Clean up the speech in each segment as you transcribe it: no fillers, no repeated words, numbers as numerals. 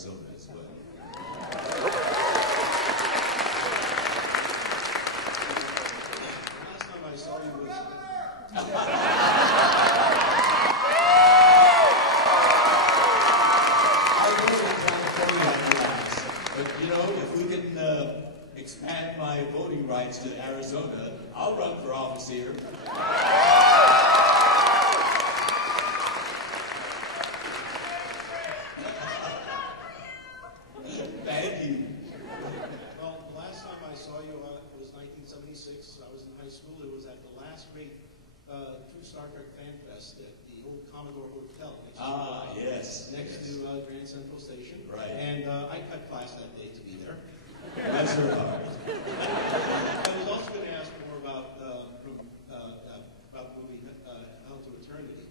Arizona as well. Last time I saw you was... I live in California, but you know, if we can expand my voting rights to Arizona, I'll run for office here. Thank you. Well, the last time I saw you was 1976. I was in high school. It was at the last great True Star Trek Fan Fest at the old Commodore Hotel Yes. next to Grand Central Station. Right. And I cut class that day to be there. That's her heart. I was also going to ask more about the movie Hell to Eternity.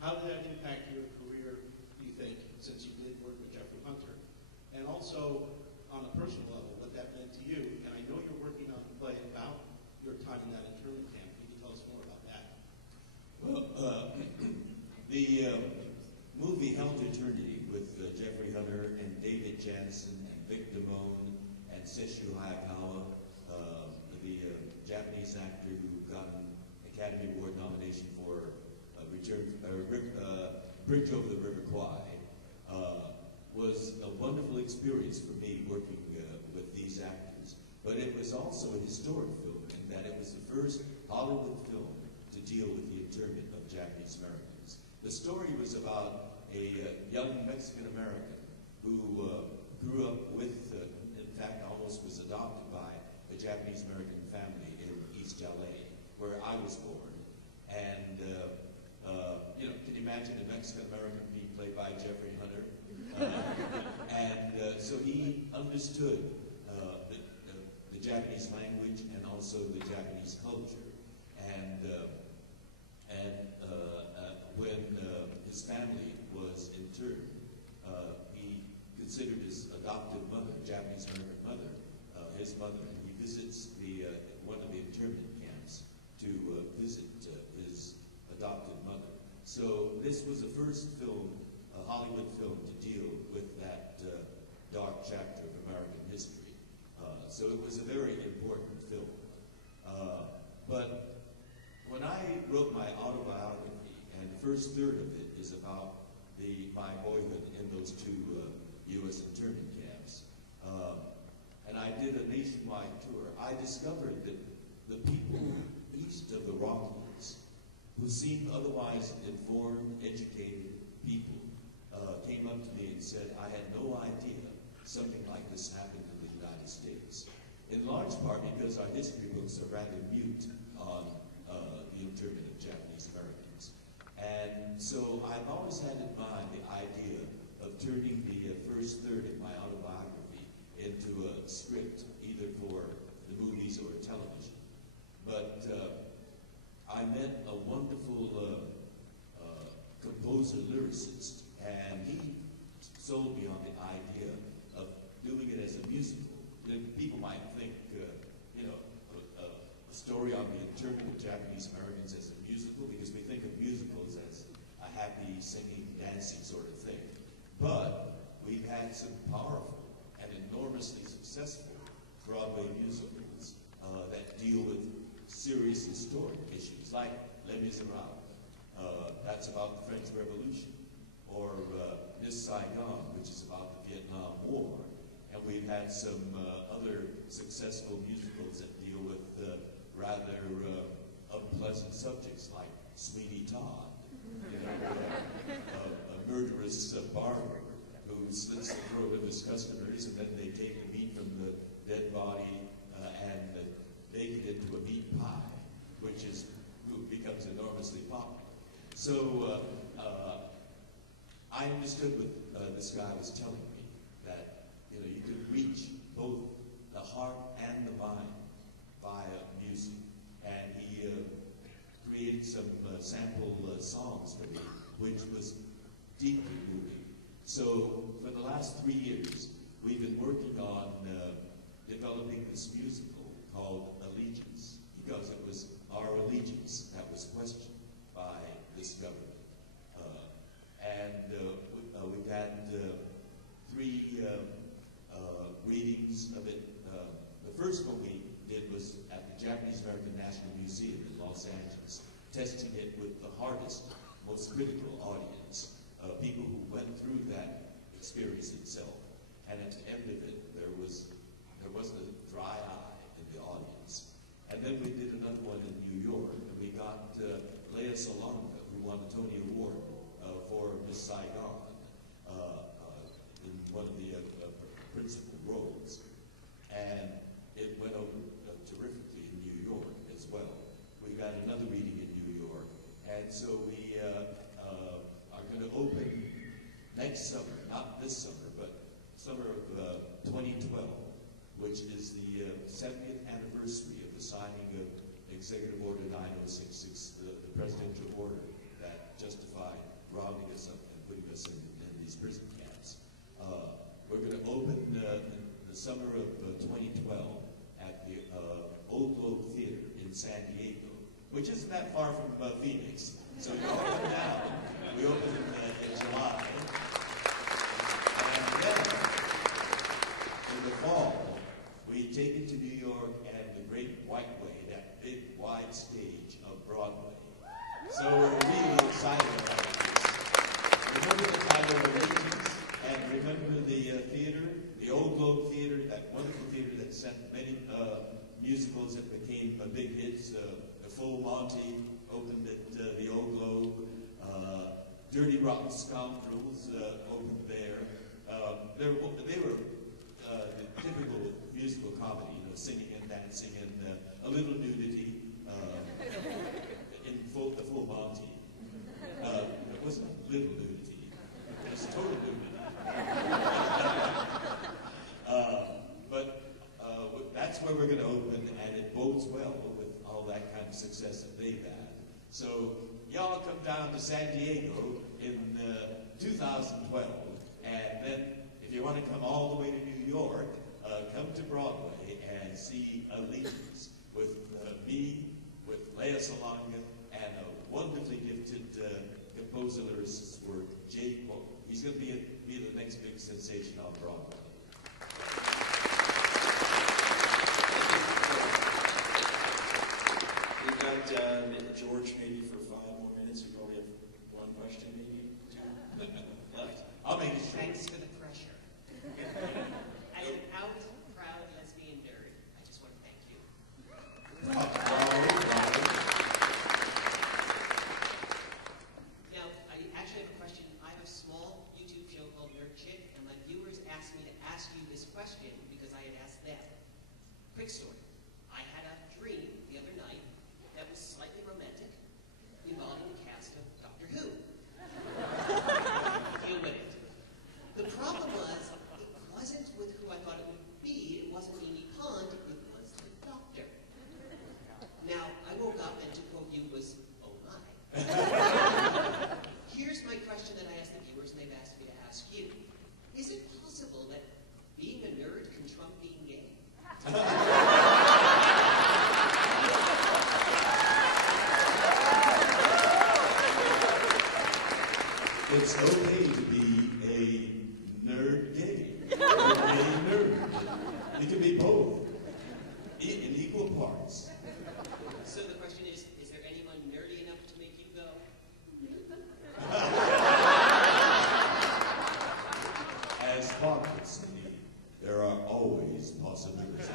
How did that impact your career, do you think, since you did work with Jeffrey Hunter? And also, on a personal level, what that meant to you. And I know you're working on a play about your time in that internment camp. Can you tell us more about that? Well, the movie Hell to Eternity with Jeffrey Hunter and David Jansen and Vic Damone and Sesshu Hayakawa, the Japanese actor who got an Academy Award nomination for Bridge Over the River Kwai, was a wonderful experience for me working with these actors. But it was also a historic film in that it was the first Hollywood film to deal with the internment of Japanese Americans. The story was about a young Mexican American who grew up with, in fact, almost was adopted by a Japanese American family in East LA, where I was born. And, you know, can you imagine a Mexican American being played by Jeffrey Hunter? So he understood the Japanese language and also the Japanese culture. And when his family was interned, he considered his adoptive mother, Japanese American mother, his mother, and he visits one of the internment camps to visit his adopted mother. So this was the first film, a Hollywood film, to deal with that dark chapter of American history. So it was a very important film. But when I wrote my autobiography, and the first third of it is about my boyhood in those two U.S. internment camps, and I did a nationwide tour, I discovered that the people east of the Rockies, who seemed otherwise informed, educated people, came up to me and said, I had no idea something like this happened in the United States. In large part because our history books are rather mute on the internment of Japanese Americans. And so I've always had in mind the idea of turning the first third of my autobiography into a script, either for the movies or television. But I met a wonderful composer, lyricist, and he sold me on the idea of doing it as a musical. Then people might think, you know, a story on the internment of Japanese Americans as a musical, because we think of musicals as a happy, singing, dancing sort of thing. But we've had some powerful and enormously successful Broadway musicals that deal with serious historic issues, like Les Miserables. That's about the French Revolution. Or Miss Saigon, which is about the Vietnam War. And we've had some other successful musicals that deal with rather unpleasant subjects, like Sweeney Todd, you know, a murderous barber who slits the throat of his customers, and then they take the meat from the dead body and bake it into a meat pie, which becomes enormously popular. So I understood what this guy was telling me, that you could reach both the heart and the mind via music. And he created some sample songs for me, which was deeply moving. So for the last 3 years, we've been working on developing this musical called Allegiance, because it was our allegiance that was questioned by this government. We've had 3 presenting it with the hardest, most critical audience, people who went through that experience itself. And at the end of it, there wasn't a dry eye in the audience. And then we did another one in New York, and we got Lea Salonga, who won the Tony Award for Miss Saigon in one of the principal roles. And it went over terrifically in New York as well. We got another reading in New York. And so we are going to open next summer, not this summer, but summer of 2012, which is the 70th anniversary of the signing of Executive Order 9066, the presidential order that justified rounding us up and putting us in these prison camps. We're going to open the summer of 2012 at the Old Globe Theater in San Diego, which isn't that far from Phoenix. So you all come down. We open in July. And then, in the fall, we take it to New York and the Great White Way, that big, wide stage of Broadway. So we're really excited about this. Remember the title of Allegiance, and remember the theater, the Old Globe Theater, that wonderful theater that sent many musicals that became big hits. The Full Monty opened at the Old Globe. Dirty Rotten Scoundrels opened there. They were the typical musical comedy, singing and dancing and a little nudity in the Full Monty. It wasn't little nudity; it was total nudity. But that's where we're going to open, and it bodes well with all that kind of success that they've had. So y'all come down to San Diego in 2012, and then if you want to come all the way to New York, come to Broadway and see Allegiance with me, with Lea Salonga, and a wonderfully gifted composer lyricist for Jay Polk. He's going to be the next big sensation on Broadway. We've got George maybe for 5 more minutes. We probably have one question, maybe 2 left. I'll make it short. Thanks for the pressure. As an out, proud lesbian nerd, I just want to thank you. Now, I actually have a question. I have a small YouTube show called Nerd Chick, and my viewers asked me to ask you this question because I had asked them. Quick story. I had a dream the other night that was slightly romantic, involving the cast of Doctor Who. Deal with it. The problem was, it wasn't with who I thought it would be. It wasn't Amy Pond. It was the Doctor. Now, I woke up and to quote you was, oh my. Here's my question that I asked the viewers, and they've asked me to ask you. Is it possible that being a nerd can trump being gay? It's okay to be a nerd gay. A nerd. You can be both in equal parts. So the question is there anyone nerdy enough to make you go? As pockets need, there are always possibilities.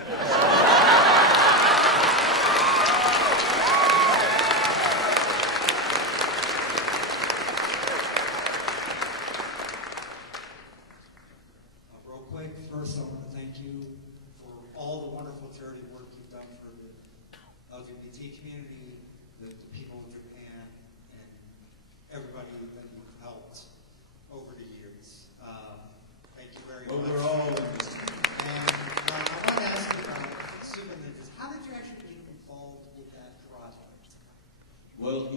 Real quick, first I want to thank you for all the wonderful charity work you've done for the LGBT community, the people of Japan, and everybody that you've helped over the years. Thank you very much. Overall, in this And I want to ask you about Susan, how did you actually get involved with that project? well,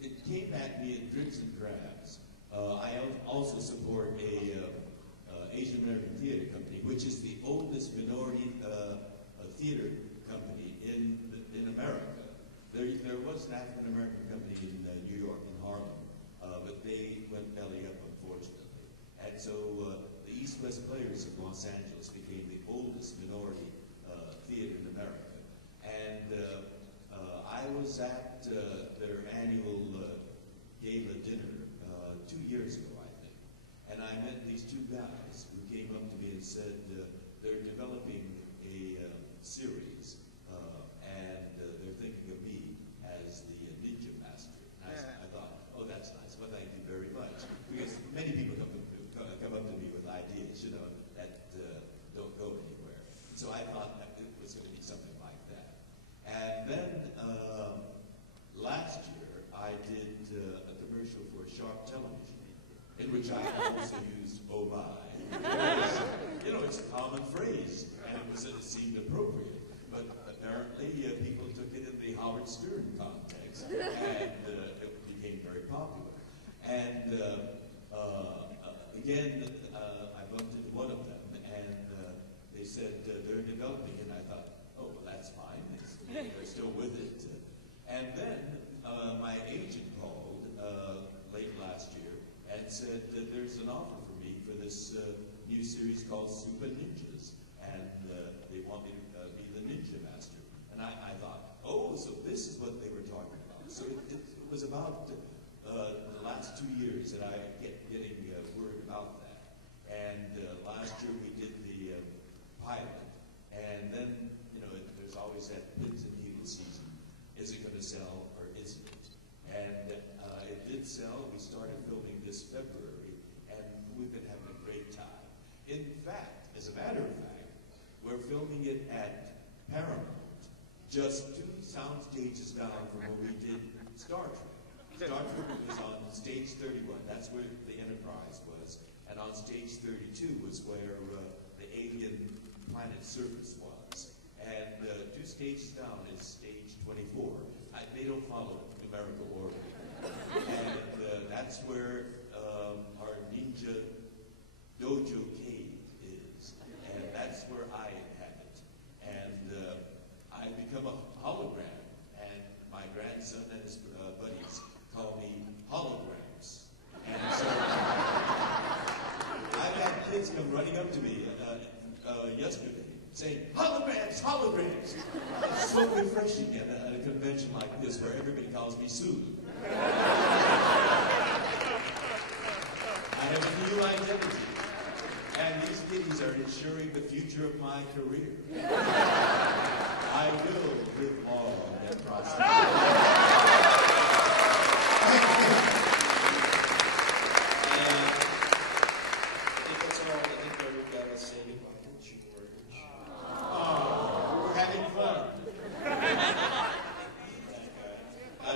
it came at me in dribs and drabs. I also support a Asian American Theater Company, which is the oldest minority theater company in America. There was an African American company in New York, in Harlem, but they went belly up, unfortunately. And so the East West Players of Los Angeles became the oldest minority theater in America. And I was was at their annual gala dinner 2 years ago, I think, and I met these two guys who came up to me and said they're developing a series, and they're thinking of me as the ninja master. I thought, oh, that's nice. Well, thank you very much, because many people come up to me with ideas, you know, that don't go anywhere. So I thought that it was going to be something like that. And then last year, I did a commercial for Sharp Television, in which I also used "oh my." You know, it's a common phrase, and it seemed appropriate. But apparently, people took it in the Howard Stern context, and it became very popular. And again, I bumped into one of them, and they said they're developing it. And I thought, oh, well, that's fine. They're still with it. And then my agent called late last year and said that there's an offer for me for this new series called Super Ninjas, and they want me to be the ninja master. And I thought, oh, so this is what they were talking about. So it was about the last 2 years that I getting word about that. And last year we did the pilot, and then, you know, there's always that pins and needles season. Is it going to sell or isn't it? And it did sell. We started filming this February, and we've been having a great time. In fact, as a matter of fact, we're filming it at Paramount, just 2 sound stages down from where we did Star Trek. Star Trek was on stage 31. That's where the Enterprise was. And on stage 32 was where the alien planet surface was. And 2 stages down is stage 24. They don't follow numerical order. And that's where our ninja dojo cave is. And that's where I inhabit. And I've become a hologram. And my grandson and his buddies call me holograms. And so I've had kids come running up to me yesterday saying, holograms, holograms. It's so refreshing at a convention like this where everybody calls me Sulu. I have a new identity, and these kiddies are ensuring the future of my career. I will live long and prosper.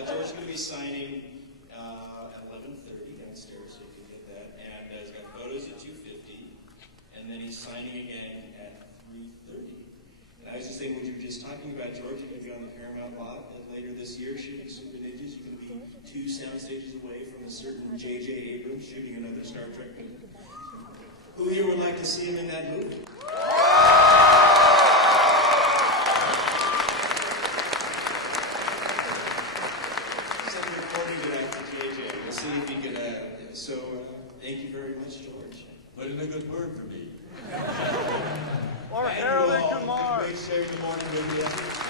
George's going to be signing at 11:30 downstairs, so you can get that. And he's got photos at 2:50, and then he's signing again at 3:30. And I was just saying, what you were just talking about, George, you're going to be on the Paramount lot later this year shooting Super Ninjas. You're going to be 2 sound stages away from a certain J.J. Abrams shooting another Star Trek movie. Who here would like to see him in that movie? Thank you very much, George. Put in a good word for me. Or Thank you all. It's been great sharing the morning with you.